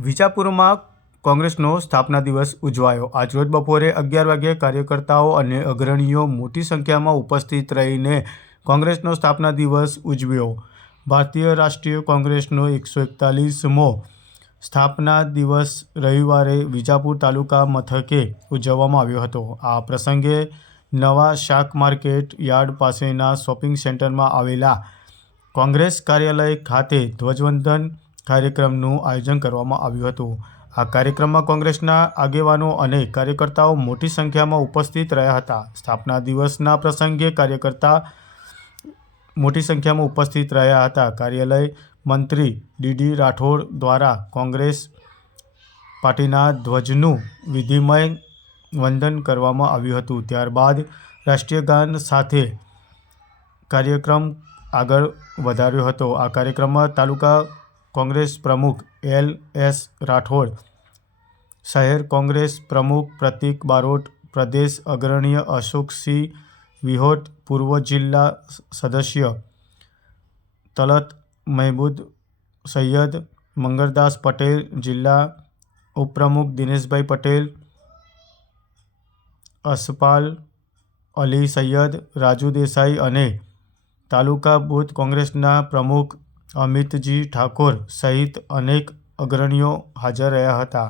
વિજાપુરમાં કોંગ્રેસનો સ્થાપના દિવસ ઉજવાયો. આજરોજ બપોરે અગિયાર વાગ્યે કાર્યકર્તાઓ અને અગ્રણીઓ મોટી સંખ્યામાં ઉપસ્થિત રહીને કોંગ્રેસનો સ્થાપના દિવસ ઉજવ્યો. ભારતીય રાષ્ટ્રીય કોંગ્રેસનો એકસો એકતાલીસમો સ્થાપના દિવસ રવિવારે વિજાપુર તાલુકા મથકે ઉજવવામાં આવ્યો હતો. આ પ્રસંગે નવા શાક માર્કેટ યાર્ડ પાસેના શોપિંગ સેન્ટરમાં આવેલા કોંગ્રેસ કાર્યાલય ખાતે ધ્વજવંદન કાર્યક્રમનું આયોજન કરવામાં આવ્યું હતું. આ કાર્યક્રમમાં કોંગ્રેસના આગેવાનો અને કાર્યકર્તાઓ મોટી સંખ્યામાં ઉપસ્થિત રહ્યા હતા. સ્થાપના દિવસના પ્રસંગે કાર્યકર્તા મોટી સંખ્યામાં ઉપસ્થિત રહ્યા હતા. કાર્યાલય મંત્રી ડીડી રાઠોડ દ્વારા કોંગ્રેસ પાર્ટીના ધ્વજનું વિધિમય વંદન કરવામાં આવ્યું હતું. ત્યારબાદ રાષ્ટ્રીય ગાન સાથે કાર્યક્રમ આગળ વધાર્યો હતો. આ કાર્યક્રમમાં તાલુકા કોંગ્રેસ પ્રમુખ એલ એસ રાઠોડ, શહેર કોંગ્રેસ પ્રમુખ પ્રતિક બારોટ, પ્રદેશ અગ્રણીય અશોકસિંહ વિહોટ, પૂર્વ જિલ્લા સદસ્ય તલત મહેમૂદ સૈયદ, મંગળદાસ પટેલ, જિલ્લા ઉપપ્રમુખ દિનેશભાઈ પટેલ, અસપાલ અલી સૈયદ, રાજુ દેસાઈ અને તાલુકા બુથ કોંગ્રેસના પ્રમુખ અમિતજી ઠાકોર સહિત અનેક અગ્રણીઓ હાજર રહ્યા હતા.